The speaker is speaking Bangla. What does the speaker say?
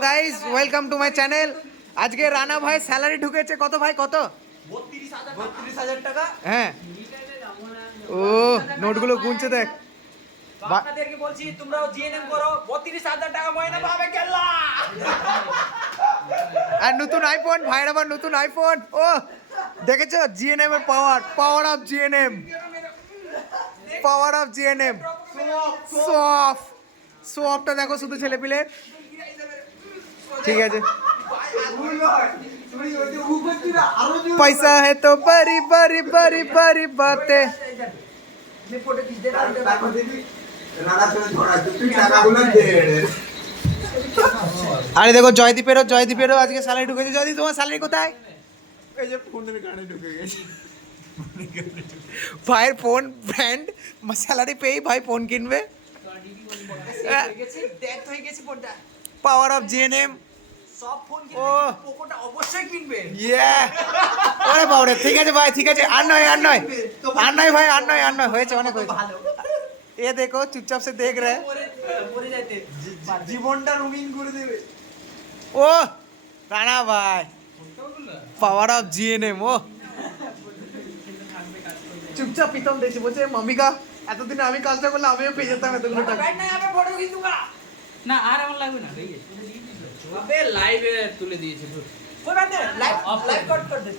Guys welcome to my channel. আজকে রানা ভাই স্যালারি ঢুকেছে কত ভাই? কত? 32,000 টাকা। হ্যাঁ, ও নোটগুলো গুনছে দেখ। আপনাদেরকে বলছি তোমরাও জিএনএম করো, 32,000 টাকা মাইনে পাবে কেল্লা। আর নতুন আইফোন, ভাইয়ের আবার নতুন আইফোন। ও দেখেছো জিএনএম এর power, power of GNM, power of GNM. সফ সফটা দেখো শুধু ছেলে পিলে। ঠিক আছে, পয়সা है तो बड़ी बड़ी बड़ी बड़ी बातें। আরে দেখো জয়দীপেরও আজকে স্যালারি ঢুকেছে। জয়দীপ তোমার স্যালারি কোথায়? এই যে ফোনের কানে ঢুকে গেছে। ভাইয়ের ফোন ব্র্যান্ড, স্যালারি পেয়েই ভাই ফোন কিনবে। ডেথ হয়ে গেছে ফোনটা। পাওয়ার অফ জিএনএম। সব ফোন ও। কিনবে, পোকোটা অবশ্যই কিনবে। ইয়ে ওরে বাবরে, ঠিক আছে ভাই, ঠিক আছে, আর নয় ভাই, আর নয় হয়েছে, অনেক হয়েছে। ভালো এ দেখো চুপচাপ সে দেখ রে। মরে যাইতে জীবনটা রঙিন করে দেবে। ও রানা ভাই, পাওয়ার অফ জিএনএম। ও চুপচাপ প্রীতম দেখছি বলছে মামিকা এতদিন আমি কাজটা করলে আমিও পেয়ে যেতাম এতগুলো টাকা। ব্যাট নাই আবার ফটো খিচুগা। না আর আমার লাগবে না, ঠিক আছে আবে লাইভে তুলে দিয়েছে। কোন ব্যাট লাইভ লাইভ কট কর দে।